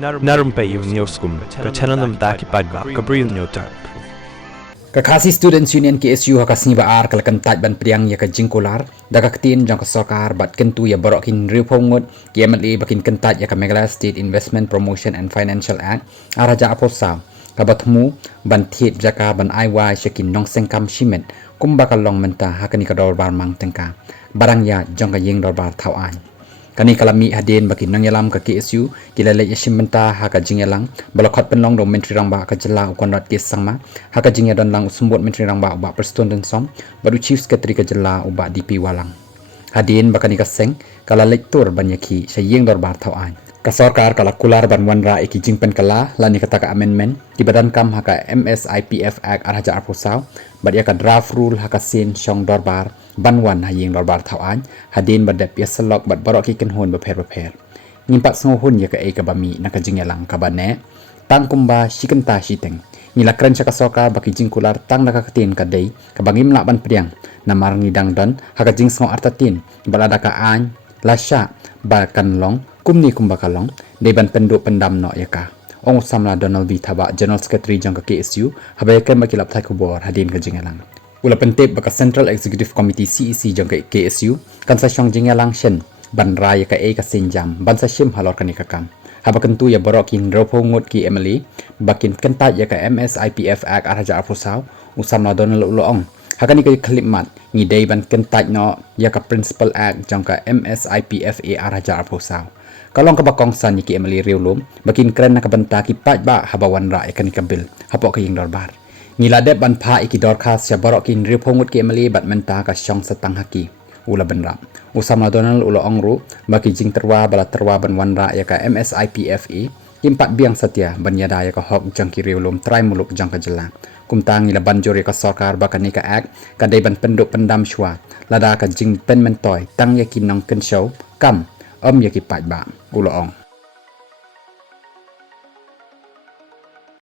Narumpay yung niyoskum, kachananam daki padba, kabril nyotar. Kakasi Students Union KSU hakasni ba ar kalakan tat ban priang ya ka jingkolar dagaktin jang ka sarkar bat kentu ya borokin riupongot KMLA bakin kentat ya ka Meghalaya State Investment Promotion and Financial Act araja aposa kabatmu ban thiet jaka ban aiwa shakin nong sengkam shimet kumbakal long menta hakani ka dor bar mang tengka barang ya jang ka yeng dor bar thau an kani kalami hadin bakin nang yalam ka KSU kilale ya shimenta haka jingelang balakhat penlong do menteri rangba ka jela ukonrat kes sangma haka jingya don lang sumbot menteri rangba uba perston dan som baru chief secretary ka jela uba DP walang hadin bakani ka seng kala lektur banyaki sayeng dor bar thau an ka sarkar kala kular ban wanra iki jingpen kala lani kata ka amendment di badan kam haka MSIPF Act arhaja arposaw badia ka draft rule haka sin shong dor bar banwan hayeng dor bar thau an hadin badap ya selok bad barok ki ken hon beper ngimpak sngohun ya ka e ka bami naka jingelang ka bane tang kumba shikenta shiteng nila kren ka sarkar baki jingkular tang naka katin ka dei ka bangim la ban priang namar ngidang don haka jing sngo artatin balada ka an lasha ba kanlong kumni kumbakalong deban penduk pendam no yaka ong samla Donald B Thaba General Secretary jang ka KSU habaykan makilap thai kubor hadin ka jingelang ula pentep baka Central Executive Committee CEC jang ka KSU kan sa syong jingelang shen ban raya ka e ka sinjam ban sa shim halor ka nikakam habakan tu ya borokin ropongot ki MLA bakin kentat ya ka MSIPF Act arhaja apusaw usamla Donald uloong hakani ka kalimat ni day ban kentat no ya ka Principal Act jang ka MSIPFA arhaja apusaw kalong kabakong san ni ki Emily Riulum bakin kren na kabanta ki pat ba habawan ra ikan kabil hapo kaying dorbar niladep ban pha iki dorkas ya barok kin ripongut ki Emily bat menta ka syong setang haki ula benra usam Donald ulo ongru baki jing terwa bala terwa ban wanra ya ka MSIPFA impat biang setia ban yada ya ka hok jang ki Riulum try muluk jang ka jela kumtang ila banjur ya ka sarkar bakan ni ka act kadai ban penduk pendam shwa lada ka jing pen mentoy tang ya kinong ken show kam yaki pat ba ulo ong